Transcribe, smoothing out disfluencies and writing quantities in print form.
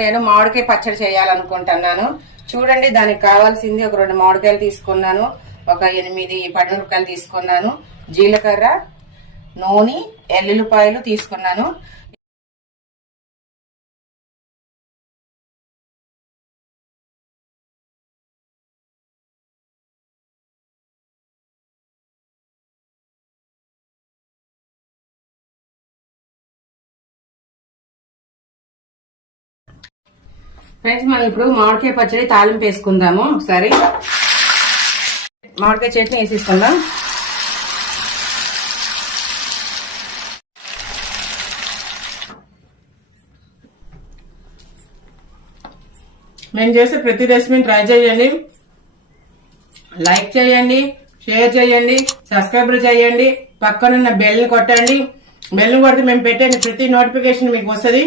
నేను మామిడికాయ పచ్చడి చేయాలనుకుంటున్నాను. చూడండి, దానికి కావాల్సింది ఒక 2 మామిడికాయలు తీసుకున్నాను, ఒక 8 పండుమిరపకాయలు తీసుకున్నాను, జీలకర్ర, నూనె, ఎల్లుల్లిపాయలు తీసుకున్నాను. ఫ్రెండ్స్, మనం ఇప్పుడు మామిడికాయ పచ్చడి తాలింపు వేసుకుందాము. ఒకసారి మామిడికాయ చట్నీ వేసేసుకుందాం. నేను చేసే ప్రతి రెసిపీని ట్రై చేయండి, లైక్ చేయండి, షేర్ చేయండి, సబ్స్క్రైబ్ చేయండి, పక్కనున్న బెల్ని కొట్టండి. బెల్ని కొడితే మేము పెట్టే ప్రతి నోటిఫికేషన్ మీకు వస్తుంది.